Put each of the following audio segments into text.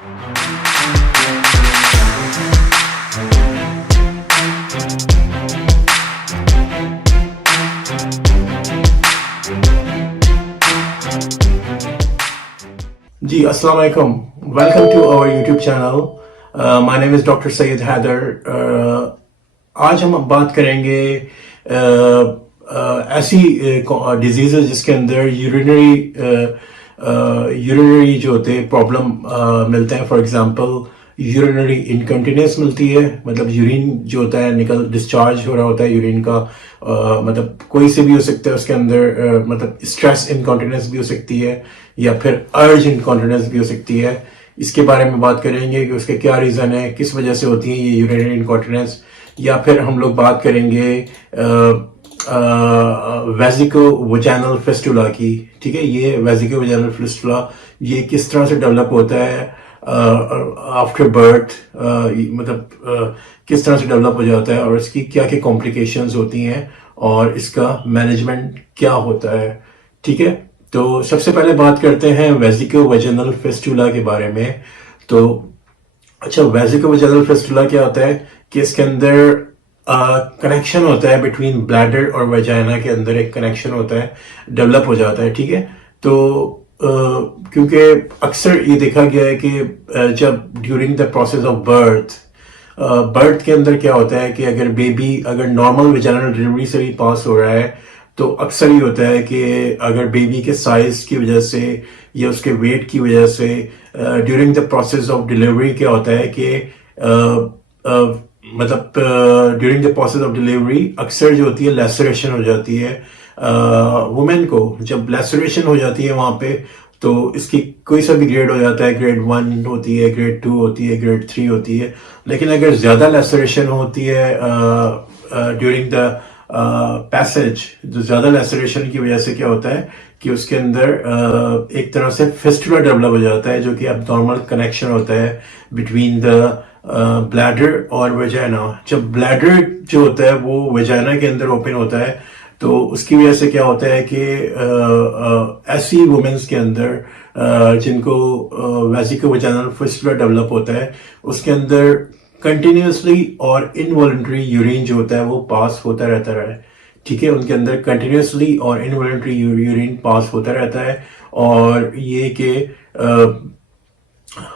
जी, अस्सलाम वालेकुम। Welcome to our YouTube channel. My name is doctor Syed Haider. आज हम बात करेंगे ऐसी डिजीज़ जिसके अंदर यूरिनरी जो होते हैं प्रॉब्लम मिलते हैं। फॉर एग्जांपल यूरिनरी इनकंटिन्यूस मिलती है, मतलब यूरिन जो होता है निकल डिस्चार्ज हो रहा होता है यूरिन का। मतलब कोई से भी हो सकता है उसके अंदर, मतलब स्ट्रेस इनकॉन्टिनेंस भी हो सकती है या फिर अर्ज इनकॉन्टिनेंस भी हो सकती है। इसके बारे में बात करेंगे कि उसके क्या रीज़न है, किस वजह से होती है ये यूरिनरी इनकॉन्टिनेंस। या फिर हम लोग बात करेंगे वेजिको वजाइनल फिस्टुला की। ठीक है, ये वेजिको वजाइनल फिस्टुला ये किस तरह से डेवलप होता है आफ्टर बर्थ, मतलब किस तरह से डेवलप हो जाता है और इसकी क्या क्या कॉम्प्लिकेशंस होती हैं और इसका मैनेजमेंट क्या होता है। ठीक है, तो सबसे पहले बात करते हैं वेजिको वजाइनल फिस्टुला के बारे में। तो अच्छा, वेजिको वजाइनल फिस्टुला क्या होता है कि इसके अंदर कनेक्शन होता है बिटवीन ब्लैडर और वजाइना के अंदर एक कनेक्शन होता है, डेवलप हो जाता है। ठीक है, तो क्योंकि अक्सर ये देखा गया है कि जब during the process of birth के अंदर क्या होता है कि अगर बेबी अगर नॉर्मल वजाइनल डिलीवरी से भी पास हो रहा है तो अक्सर ये होता है कि अगर बेबी के साइज की वजह से या उसके वेट की वजह से during the process of delivery क्या होता है कि मतलब during the process of delivery अक्सर जो होती है लैसरेशन हो जाती है वुमेन को। जब लैसरेशन हो जाती है वहां पे तो इसकी कोई सा भी ग्रेड हो जाता है, ग्रेड 1 होती है, ग्रेड 2 होती है, ग्रेड 3 होती है। लेकिन अगर ज्यादा लैसरेशन होती है ड्यूरिंग द पैसेज, जो ज्यादा लैसरेशन की वजह से क्या होता है कि उसके अंदर एक तरह से फिस्टुला डेवलप हो जाता है, जो कि अब नॉर्मल कनेक्शन होता है बिटवीन द ब्लैडर और वजाइना। जब ब्लैडर जो होता है वो वजाइना के अंदर ओपन होता है तो उसकी वजह से क्या होता है कि ऐसी वुमेन्स के अंदर जिनको वेजिको वजाइनल फिस्टुला डेवलप होता है उसके अंदर कंटिन्यूसली और इनवॉलंटरी यूरिन जो होता है वो पास होता रहता है। ठीक है, उनके अंदर कंटिन्यूसली और इनवॉलंटरी यूरिन पास होता रहता है और ये कि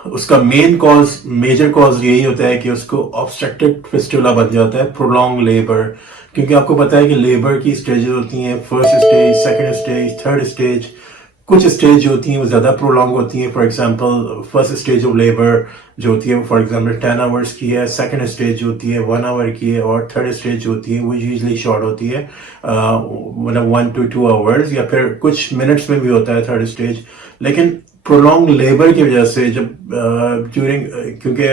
उसका मेजर कॉज यही होता है कि उसको ऑब्स्ट्रक्टेड फिस्टुला बन जाता है, प्रोलॉन्ग लेबर। क्योंकि आपको पता है कि लेबर की स्टेजेस होती हैं, first stage, second stage, third stage. कुछ स्टेज जो होती हैं वो ज्यादा प्रोलॉन्ग होती हैं। For example first stage of labour जो होती है वो फॉर एग्जांपल 10 आवर्स की है, सेकंड स्टेज जो होती है 1 आवर की है और थर्ड स्टेज जो होती है वो यूजुअली शॉर्ट होती है, मतलब 1 to 2 आवर्स या फिर कुछ मिनट्स में भी होता है थर्ड स्टेज। लेकिन प्रोलॉन्ग लेबर की वजह से जब ड्यूरिंग, क्योंकि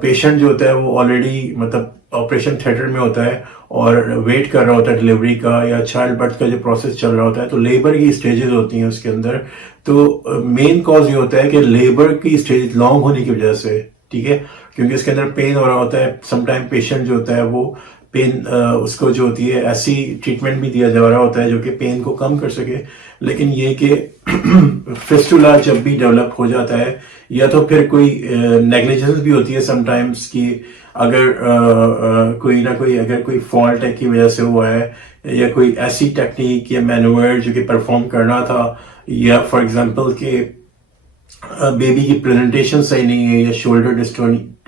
पेशेंट जो होता है वो ऑलरेडी मतलब ऑपरेशन थिएटर में होता है और वेट कर रहा होता है डिलीवरी का या चाइल्ड बर्थ का जो प्रोसेस चल रहा होता है, तो लेबर की स्टेजेस होती हैं उसके अंदर। तो मेन कॉज ये होता है कि लेबर की स्टेज लॉन्ग होने की वजह से। ठीक है, क्योंकि इसके अंदर पेन हो रहा होता है। समटाइम पेशेंट जो होता है वो पेन, उसको जो होती है ऐसी ट्रीटमेंट भी दिया जा रहा होता है जो कि पेन को कम कर सके। लेकिन ये कि फिस्टुला जब भी डेवलप हो जाता है या तो फिर कोई नेग्लिजेंस भी होती है समटाइम्स की, अगर कोई ना कोई अगर कोई फॉल्ट है की वजह से हुआ है या कोई ऐसी टेक्निक या मैनुअर जो कि परफॉर्म करना था, या फॉर एग्जांपल कि बेबी की प्रेजेंटेशन सही नहीं है या शोल्डर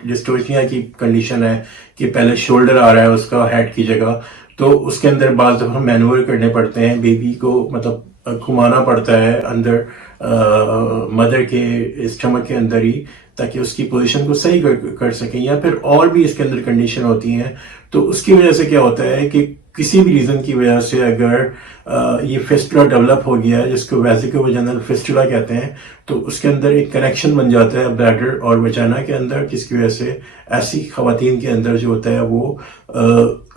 डिस्टोर्शिया की कंडीशन है कि पहले शोल्डर आ रहा है उसका हेड की जगह, तो उसके अंदर बाज दफा मैनुअर करने पड़ते हैं, बेबी को मतलब घुमाना पड़ता है अंदर मदर के स्टमक के अंदर ही, ताकि उसकी पोजीशन को सही कर सकें। या फिर और भी इसके अंदर कंडीशन होती हैं। तो उसकी वजह से क्या होता है कि किसी भी रीजन की वजह से अगर ये फिस्टुला डेवलप हो गया है जिसको वेजिको वजाइनल फिस्टुला कहते हैं, तो उसके अंदर एक कनेक्शन बन जाता है ब्लैडर और वजाइना के अंदर, जिसकी वजह से ऐसी खवातीन के अंदर जो होता है वो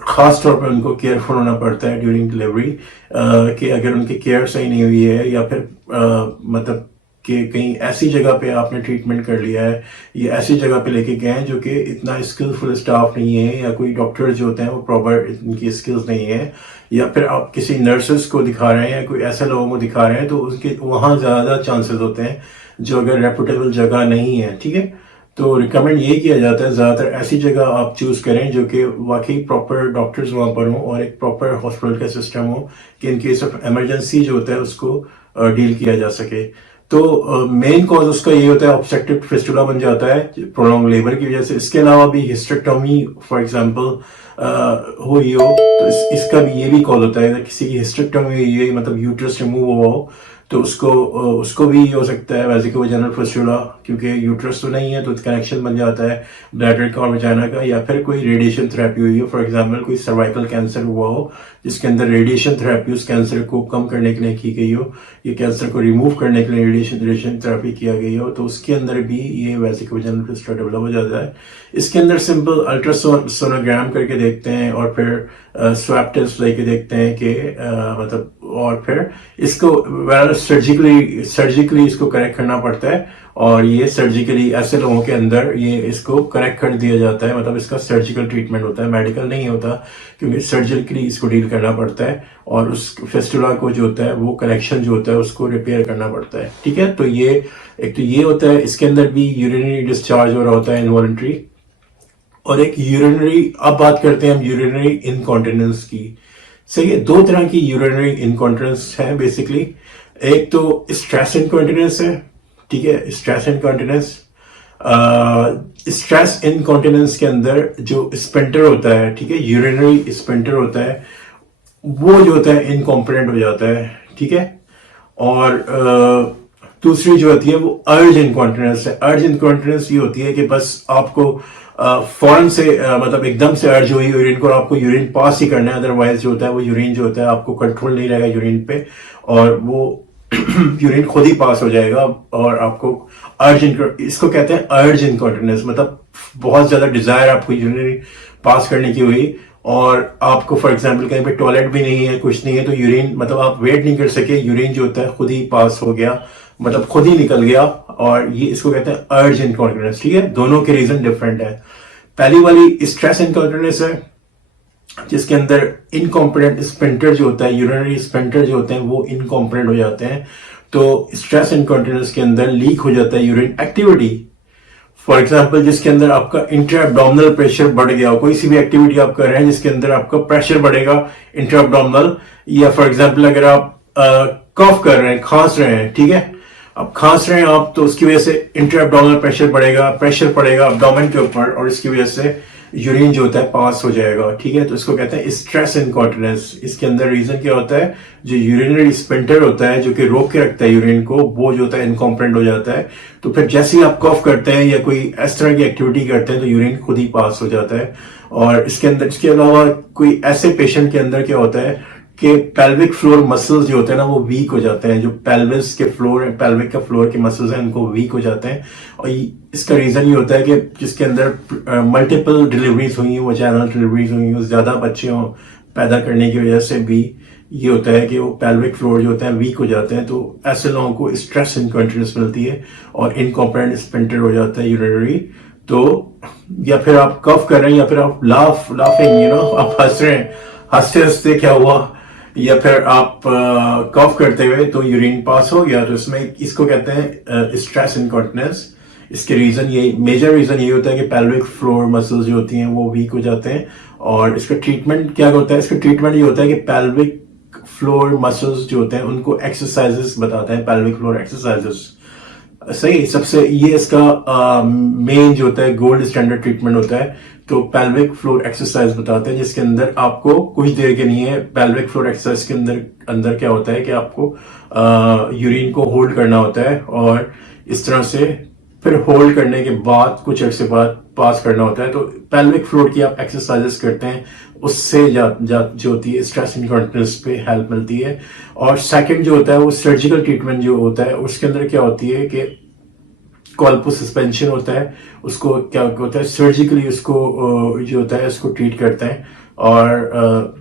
खास तौर पर उनको केयरफुल होना पड़ता है ड्यूरिंग डिलीवरी, कि अगर उनकी केयर सही नहीं हुई है या फिर मतलब कि कहीं ऐसी जगह पे आपने ट्रीटमेंट कर लिया है या ऐसी जगह पे लेके गए हैं जो कि इतना स्किलफुल स्टाफ नहीं है या कोई डॉक्टर जो होते हैं वो प्रॉपर इनकी स्किल्स नहीं है, या फिर आप किसी नर्सेस को दिखा रहे हैं या कोई ऐसे लोगों को दिखा रहे हैं, तो उसके वहाँ ज़्यादा चांसेस होते हैं जो अगर रेपुटेबल जगह नहीं है, ठीक है, तो रिकमेंड ये किया जाता है ज़्यादातर ऐसी जगह आप चूज करें जो कि वाकई प्रॉपर डॉक्टर्स वहाँ पर हों और एक प्रॉपर हॉस्पिटल का सिस्टम हो कि इन केस ऑफ इमरजेंसी जो होता है उसको डील किया जा सके। तो मेन कॉज उसका ये होता है ऑब्स्ट्रक्टिव फिस्टुला बन जाता है प्रोलॉन्ग लेबर की वजह से। इसके अलावा भी हिस्टेक्टोमी फॉर एग्जांपल हुई हो तो इसका भी ये भी कॉज होता है। किसी की हिस्टेक्टोमी हुई है मतलब यूट्रस रिमूव हुआ हो तो उसको भी हो सकता है वेसिकोवैजिनल फिस्टुला, क्योंकि यूट्रस तो नहीं है तो कनेक्शन बन जाता है ब्लैडर का और वजाना का। या फिर कोई रेडिएशन थेरेपी हुई हो, फॉर एग्जांपल कोई सर्वाइकल कैंसर हुआ हो जिसके अंदर रेडिएशन थेरेपी उस कैंसर को कम करने के लिए की गई हो, ये कैंसर को रिमूव करने के लिए रेडिएशन थेरेपी किया गई हो, तो उसके अंदर भी ये वेसिकोवैजिनल फिस्टुला डेवलप हो जाता है। इसके अंदर सिंपल अल्ट्रासोनोग्राम करके देखते हैं और फिर स्वैब टेस्ट लेके देखते हैं कि मतलब, और फिर इसको सर्जिकली इसको करेक्ट करना पड़ता है। और ये सर्जिकली ऐसे लोगों के अंदर ये इसको करेक्ट कर दिया जाता है, मतलब इसका सर्जिकल ट्रीटमेंट होता है, मेडिकल नहीं होता, क्योंकि सर्जिकली इसको डील करना पड़ता है और उस फिस्टुला को जो होता है वो कनेक्शन जो होता है उसको रिपेयर करना पड़ता है, ठीक है। तो ये एक तो ये होता है, इसके अंदर भी यूरिनरी डिस्चार्ज हो रहा होता है इनवॉलंटरी। और एक यूरिनरी, अब बात करते हैं हम यूरिनरी इनकॉन्टिनेंस की। सही है, दो तरह की यूरिनरी इनकॉन्टिनेंस है बेसिकली। एक तो स्ट्रेस इनकॉन्टिनेंस है, ठीक है, स्ट्रेस इनकॉन्टिनेंस। स्ट्रेस इनकॉन्टिनेंस के अंदर जो स्पेंटर होता है, ठीक है, यूरिनरी स्पेंटर होता है, वो जो होता है इनकॉम्पिटेंट हो जाता है, ठीक है। और दूसरी जो होती है वो अर्ज इनकॉन्टिनेंस है। अर्ज इनकॉन्टिनेंस ये होती है कि बस आपको फौरन से मतलब एकदम से अर्ज हुई यूरिन को, आपको यूरिन पास ही करना है, अदरवाइज जो होता है वो यूरिन जो होता है आपको कंट्रोल नहीं रहेगा यूरिन पे और वो यूरिन खुद ही पास हो जाएगा और आपको इसको कहते हैं अर्ज इनकॉन्टिनेंस, मतलब बहुत ज्यादा डिजायर आपको यूरिन पास करने की हुई और आपको फॉर एग्जांपल कहीं पे टॉयलेट भी नहीं है, कुछ नहीं है, तो यूरिन मतलब आप वेट नहीं कर सके, यूरिन जो होता है खुद ही पास हो गया, मतलब खुद ही निकल गया, और ये इसको कहते हैं अर्ज इनकॉन्टिनेंस, ठीक है। दोनों के रीजन डिफरेंट है। पहली वाली स्ट्रेस इनकॉन्टिनेंस है जिसके अंदर इनकॉम्पिटेंट स्पेंटर जो होता है, यूरिनरी स्पेंटर जो होते हैं वो इनकॉम्पिटेंट हो जाते हैं। तो स्ट्रेस इनकॉन्टिनेंस के अंदर लीक हो जाता है यूरिन एक्टिविटी। फॉर एग्जाम्पल जिसके अंदर आपका इंट्रा एब्डोमिनल प्रेशर बढ़ गया, कोई सी भी एक्टिविटी आप कर रहे हैं जिसके अंदर आपका प्रेशर बढ़ेगा इंट्रा एब्डोमिनल, या फॉर एग्जाम्पल अगर आप कफ कर रहे हैं, खांस रहे हैं, ठीक है, अब खांस रहे हैं आप तो उसकी वजह से इंट्रा एब्डोमिनल प्रेशर पड़ेगा एब्डोमेन के ऊपर और इसकी वजह से यूरिन जो होता है पास हो जाएगा, ठीक है। तो इसको कहते हैं स्ट्रेस इनकॉन्टिनेंस। इसके अंदर रीजन क्या होता है, जो यूरिनरी स्पेंटर होता है जो कि रोक के रखता है यूरिन को, वो जो होता है इनकॉम्पिटेंट हो जाता है। तो फिर जैसे ही आप कफ करते हैं या कोई इस तरह की एक्टिविटी करते हैं तो यूरिन खुद ही पास हो जाता है। और इसके अंदर, इसके अलावा कोई ऐसे पेशेंट के अंदर क्या होता है कि पेल्विक फ्लोर मसल्स जो होते हैं ना वो वीक हो जाते हैं, जो पेल्विस के फ्लोर, पेल्विक का फ्लोर के मसल्स हैं उनको वीक हो जाते हैं। और इसका रीजन ये होता है कि जिसके अंदर मल्टीपल डिलीवरीज हुई हैं, वजाइनल डिलीवरीज हुई हैं, ज्यादा बच्चे पैदा करने की वजह से भी ये होता है कि वो पेल्विक फ्लोर जो होता है वीक हो जाते हैं। तो ऐसे लोगों को स्ट्रेस इनकॉन्टिनेंस मिलती है और इनकॉम्पिटेंट स्पेंटर हो जाता है यूरिनरी। तो या फिर आप कफ कर रहे हैं या फिर आप लाफिंग आप हंस रहे हैं, हंसते हंसते क्या हुआ, या फिर आप कफ करते हुए तो यूरिन पास हो गया, तो इसमें इसको कहते हैं स्ट्रेस इनकॉन्टिनेंस। इसके रीजन ये, मेजर रीजन ये होता है कि पेल्विक फ्लोर मसल्स जो होती हैं वो वीक हो जाते हैं। और इसका ट्रीटमेंट क्या होता है, इसका ट्रीटमेंट ये होता है कि पेल्विक फ्लोर मसल्स जो होते हैं उनको एक्सरसाइजेस बताते हैं, पेल्विक फ्लोर एक्सरसाइजेस। सही, सबसे ये इसका मेन जो होता है गोल्ड स्टैंडर्ड ट्रीटमेंट होता है। तो पेल्विक फ्लोर एक्सरसाइज बताते हैं जिसके अंदर आपको कुछ देर के लिए पेल्विक फ्लोर एक्सरसाइज के अंदर क्या होता है कि आपको यूरिन को होल्ड करना होता है और इस तरह से फिर होल्ड करने के बाद कुछ अर्से बाद पास करना होता है। तो पेल्विक फ्लोर की आप एक्सरसाइजेस करते हैं, उससे जो होती है स्ट्रेस इनकॉन्टिनेंस पे हेल्प मिलती है। और सेकंड जो होता है वो सर्जिकल ट्रीटमेंट जो होता है, उसके अंदर क्या होती है कि कॉल्पो सस्पेंशन होता है, उसको क्या होता है सर्जिकली उसको जो होता है उसको ट्रीट करते हैं। और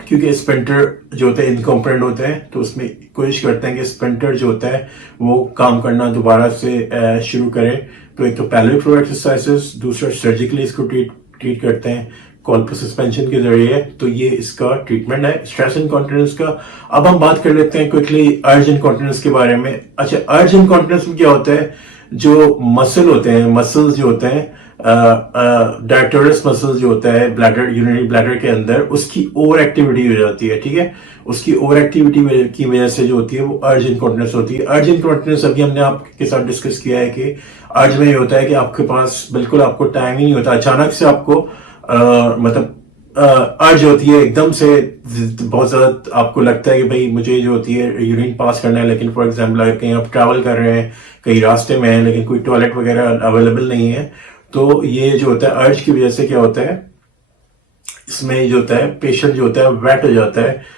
क्योंकि स्पेंटर जो होता है इनकॉम्पिटेंट होता है तो उसमें कोशिश करते हैं कि स्पेंटर जो होता है वो काम करना दोबारा से शुरू करे। तो एक तो पेल्विक फ्लोर एक्सरसाइजेस, दूसरा सर्जिकली इसको ट्रीट करते हैं। कॉल्पो सस्पेंशन के जरिए। तो ये इसका ट्रीटमेंट है स्ट्रेस इनकॉन्टिनेंस का। अब हम बात कर लेते हैं क्विकली अर्ज इनकॉन्टिनेंस के बारे में। अच्छा, अर्ज इनकॉन्टिनेंस में क्या होता है, जो मसल होते हैं, मसल्स जो होते हैं, डायरेक्टोरस मसल्स जो होता है ब्लैडर, यूरिनरी ब्लैडर के अंदर, उसकी ओवर एक्टिविटी हो जाती है। ठीक है, उसकी ओवर एक्टिविटी की वजह से जो होती है वो अर्ज इनकॉन्टिनेंस होती है। अर्ज इनकॉन्टिनेंस अभी हमने आपके साथ डिस्कस किया है कि अर्ज में ये होता है कि आपके पास बिल्कुल आपको टाइम ही नहीं होता, अचानक से आपको मतलब अर्ज होती है एकदम से, बहुत ज्यादा आपको लगता है कि भाई मुझे जो होती है यूरिन पास करना है, लेकिन फॉर एग्जांपल अगर कहीं आप ट्रैवल कर रहे हैं, कहीं रास्ते में हैं, लेकिन कोई टॉयलेट वगैरह अवेलेबल नहीं है, तो ये जो होता है अर्ज की वजह से क्या होता है, इसमें जो होता है पेशेंट जो होता है वेट हो जाता है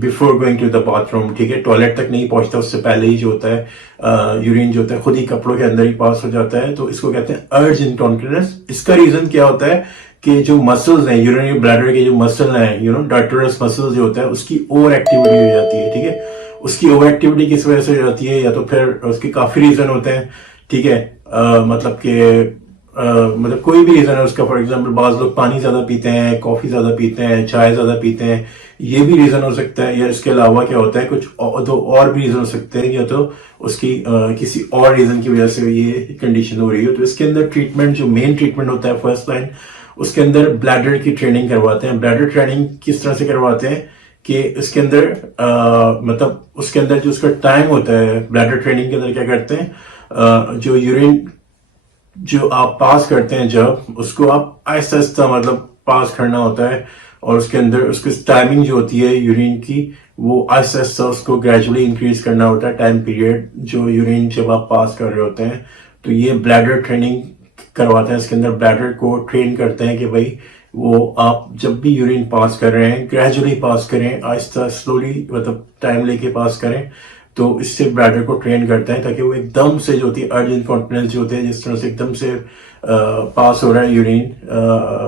before going to the bathroom. ठीक है, टॉयलेट तक नहीं पहुंचता, उससे पहले ही जो होता है यूरिन जो होता है खुद ही कपड़ों के अंदर ही पास हो जाता है। तो इसको कहते हैं अर्ज इनकॉन्टिनेंस। इसका रीजन क्या होता है कि जो मसल्स हैं, यूरिनरी ब्लैडर के जो मसल हैं, डायरेक्टोरस मसल्स जो होता है उसकी ओवर एक्टिविटी हो जाती है। ठीक है, उसकी ओवर एक्टिविटी किस वजह से हो जाती है, या तो फिर उसके काफी रीजन होते हैं। ठीक है, मतलब कि मतलब कोई भी रीजन है उसका। फॉर एग्जांपल बाज लोग पानी ज्यादा पीते हैं, कॉफी ज्यादा पीते हैं, चाय ज्यादा पीते हैं, ये भी रीजन हो सकता है। या इसके अलावा क्या होता है, कुछ दो और भी रीजन हो सकते हैं, या तो उसकी किसी और रीजन की वजह से ये कंडीशन हो रही है। तो इसके अंदर ट्रीटमेंट, जो मेन ट्रीटमेंट होता है फर्स्ट लाइन, उसके अंदर ब्लैडर की ट्रेनिंग करवाते हैं। ब्लैडर ट्रेनिंग किस तरह से करवाते हैं कि इसके अंदर मतलब उसके अंदर जो उसका टाइम होता है, ब्लैडर ट्रेनिंग के अंदर क्या करते हैं, जो यूरिन जो आप पास करते हैं जब, उसको आप आहिस्ता आहिस्ता मतलब पास करना होता है, और उसके अंदर उसकी टाइमिंग जो होती है यूरिन की, वो आहिस्ता आहिस्ता उसको ग्रेजुअली इंक्रीज करना होता है टाइम पीरियड, जो यूरिन जब आप पास कर रहे होते हैं। तो ये ब्लैडर ट्रेनिंग करवाते हैं, इसके अंदर ब्लैडर को ट्रेन करते हैं कि भाई वो आप जब भी यूरिन पास कर रहे हैं ग्रेजुअली पास करें, आहिस्ता स्लोली मतलब टाइम लेके पास करें। तो इससे ब्लैडर को ट्रेन करते हैं ताकि वो एकदम से जो होती है अर्ज इनकॉन्टिनेंस जो होते हैं, जिस तरह से एकदम से पास हो रहा है urine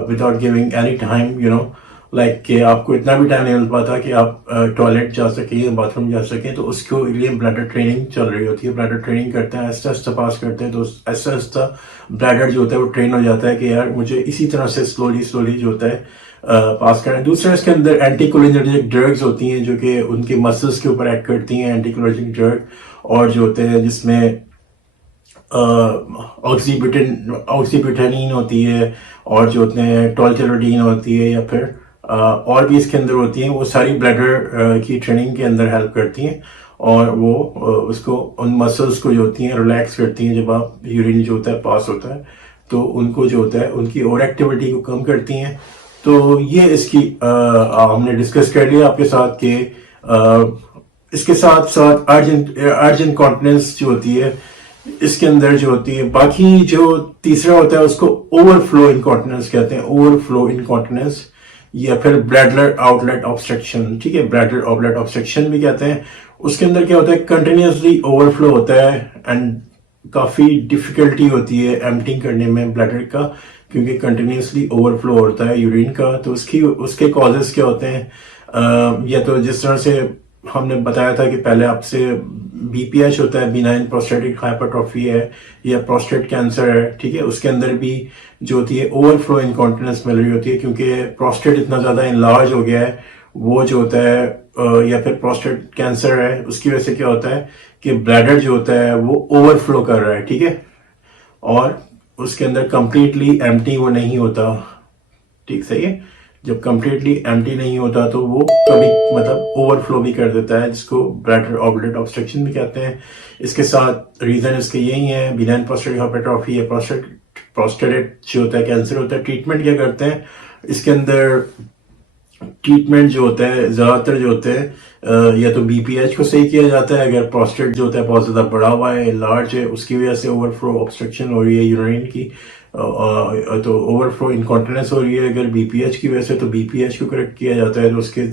without giving any time, like कि आपको इतना भी टाइम नहीं मिल पाता कि आप टॉयलेट जा सकें, बाथरूम जा सकें। तो उसके लिए ब्लैडर ट्रेनिंग चल रही होती है। ब्लैडर ट्रेनिंग करते हैं, आहिस्ता आहिस्ता पास करते हैं, तो आहिस्ता आहिस्ता ब्लैडर जो होता है वो ट्रेन हो जाता है कि यार मुझे इसी तरह से स्लोली स्लोली जो होता है पास करना है। दूसरा, इसके अंदर एंटीकोलिनर्जिक ड्रग्स होती हैं जो कि उनके मसल्स के ऊपर एक्ट करती हैं, एंटीकोलिनर्जिक ड्रग, और जो होते हैं जिसमें ऑक्सीब्यूटेनिन होती है, और जो होते हैं टोल्टेरोडीन होती है, या फिर और भी इसके अंदर होती हैं। वो सारी ब्लैडर की ट्रेनिंग के अंदर हेल्प करती हैं, और वो उसको उन मसल्स को जो होती हैं रिलैक्स करती हैं। जब आप यूरिन जो होता है पास होता है तो उनको जो होता है उनकी ओवर एक्टिविटी को कम करती हैं। तो ये इसकी हमने डिस्कस कर लिया आपके साथ कि इसके साथ साथ अर्ज इनकॉन्टिनेंस जो होती है इसके अंदर जो होती है, बाकी जो तीसरा होता है उसको ओवरफ्लो इनकॉन्टिनेंस कहते हैं, ओवरफ्लो इनकॉन्टिनेंस, या फिर ब्लैडर आउटलेट ऑब्स्ट्रक्शन। ठीक है, ब्लैडर आउटलेट ऑब्स्ट्रक्शन भी कहते हैं। उसके अंदर क्या होता है, कंटिन्यूसली ओवरफ्लो होता है, एंड काफी डिफिकल्टी होती है एम्प्टिंग करने में ब्लैडर का, क्योंकि कंटिन्यूसली ओवरफ्लो होता है यूरिन का। तो उसके कॉजेस क्या होते हैं, या तो जिस तरह से हमने बताया था कि पहले आपसे बीपीएच होता है, बिनाइन प्रोस्टेटिक हाइपरट्रॉफी है, या प्रोस्टेट कैंसर है। ठीक है, उसके अंदर भी जो होती है ओवरफ्लो इनकॉन्टिनेंस मिल रही होती है, क्योंकि प्रोस्टेट इतना ज्यादा इनलार्ज हो गया है, वो जो होता है या फिर प्रोस्टेट कैंसर है, उसकी वजह से क्या होता है कि ब्लैडर जो होता है वो ओवरफ्लो कर रहा है। ठीक है, और उसके अंदर कंप्लीटली एम्प्टी वो नहीं होता। ठीक, सही है, जब कंप्लीटली एम्प्टी नहीं होता तो वो कभी मतलब ओवरफ्लो भी कर देता है, जिसको ब्लैडर आउटलेट ऑब्स्ट्रक्शन भी कहते हैं। इसके साथ रीजन इसके यही है, बिनाइन प्रोस्टेटिक हाइपरट्रॉफी या प्रोस्टेट जो होता है कैंसर होता है। ट्रीटमेंट क्या करते हैं इसके अंदर, ट्रीटमेंट जो होता है ज्यादातर जो होते हैं या तो बीपीएच को सही किया जाता है, अगर प्रोस्टेट जो होता है बहुत ज्यादा बड़ा हुआ है, लार्ज है, उसकी वजह से ओवरफ्लो ऑब्स्ट्रक्शन हो रही है यूरिन की, तो ओवरफ्लो इनकॉन्टिनेंस हो रही है। अगर बीपीएच की वजह से, तो बीपीएच को करेक्ट किया जाता है, तो उसके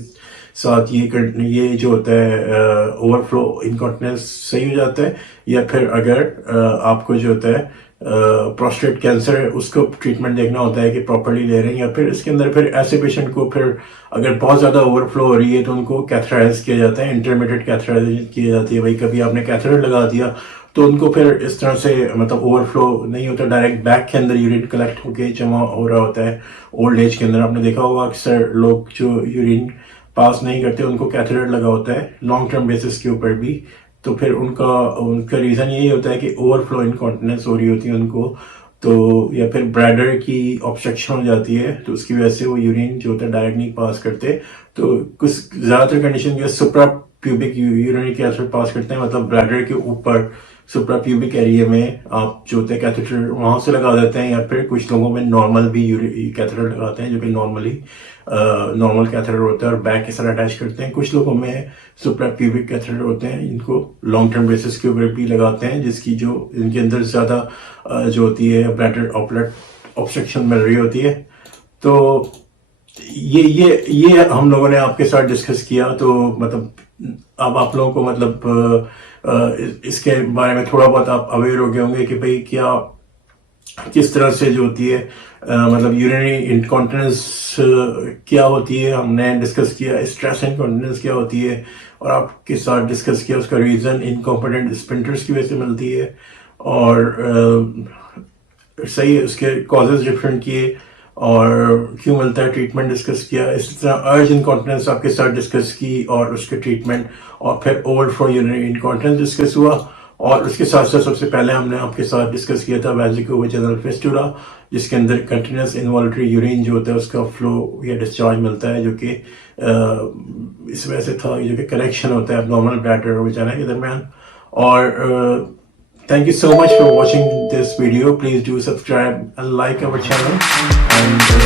साथ ये जो होता है ओवरफ्लो इनकॉन्टिनेंस सही हो जाता है। या फिर अगर आपको जो होता है प्रोस्टेट कैंसर है, उसको ट्रीटमेंट देखना होता है कि प्रॉपर्ली ले रहे हैं, या फिर इसके अंदर फिर ऐसे पेशेंट को फिर अगर बहुत ज्यादा ओवरफ्लो हो रही है तो उनको कैथराइज किया जाता है, इंटरमीडिएट कैथराइजेशन की जाती है। भाई कभी आपने कैथेटर लगा दिया तो उनको फिर इस तरह से मतलब ओवरफ्लो नहीं होता, डायरेक्ट बैक के अंदर यूरिन कलेक्ट होके जमा हो रहा होता है। ओल्ड एज के अंदर आपने देखा होगा अक्सर लोग जो यूरिन पास नहीं करते उनको कैथेटर लगा होता है लॉन्ग टर्म बेसिस के ऊपर भी। तो फिर उनका उनका रीज़न यही होता है कि ओवरफ्लो इनकॉन्टिनेंस हो रही होती है उनको, तो या फिर ब्लैडर की ऑब्स्ट्रक्शन हो जाती है, तो उसकी वजह से वो यूरिन जो होता है डायरेक्ट नहीं पास करते। तो कुछ ज़्यादातर कंडीशन जो है सुप्रा प्यूबिक यूरिनरी कैथेटर पास करते हैं, मतलब ब्लैडर के ऊपर सुप्रा प्यूबिक एरिया में आप जो होता है कैथेटर वहां से लगा देते हैं, या फिर कुछ लोगों में नॉर्मल भी कैथेटर लगाते हैं जो कि नॉर्मली नॉर्मल कैथेटर होता है और बैक के साथ अटैच करते हैं। कुछ लोगों में सुप्रा प्यूबिक कैथेटर होते हैं इनको लॉन्ग टर्म बेसिस के ऊपर भी लगाते हैं, जिसकी जो इनके अंदर ज़्यादा जो होती है ब्लैडर ऑब्स्ट्रक्शन मिल रही होती है। तो ये हम लोगों ने आपके साथ डिस्कस किया। तो मतलब अब आप लोगों को मतलब इसके बारे में थोड़ा बहुत आप अवेयर हो गए होंगे कि भाई क्या किस तरह से जो होती है मतलब यूरिनरी इनकॉन्टिनेंस क्या होती है, हमने डिस्कस किया। स्ट्रेस इनकॉन्टिनेंस क्या होती है और आपके साथ डिस्कस किया उसका रीज़न इनकॉम्पिटेंट स्पिंटर्स की वजह से मिलती है, और सही है उसके कॉजेज डिफरेंट किए और क्यों मिलता है, ट्रीटमेंट डिस्कस किया। इसी तरह अर्ज इनकॉन्टिनेंस आपके साथ डिस्कस की और उसके ट्रीटमेंट, और फिर ओवरफ्लो यूरिनरी इनकॉन्टिनेंस डिस्कस हुआ। और उसके साथ साथ सबसे पहले हमने आपके साथ डिस्कस किया था वेजिको-वेजाइनल फिस्टुला, जिसके अंदर कंटिन्यूस इनवॉल्यूटरी यूरिन जो होता है उसका फ्लो या डिस्चार्ज मिलता है, जो कि इस वजह से था जो कि कनेक्शन होता है एब्नॉर्मल ब्लैडर और वेजाइना के दरमियान। और thank you so much for watching this video. Please do subscribe and like our channel, and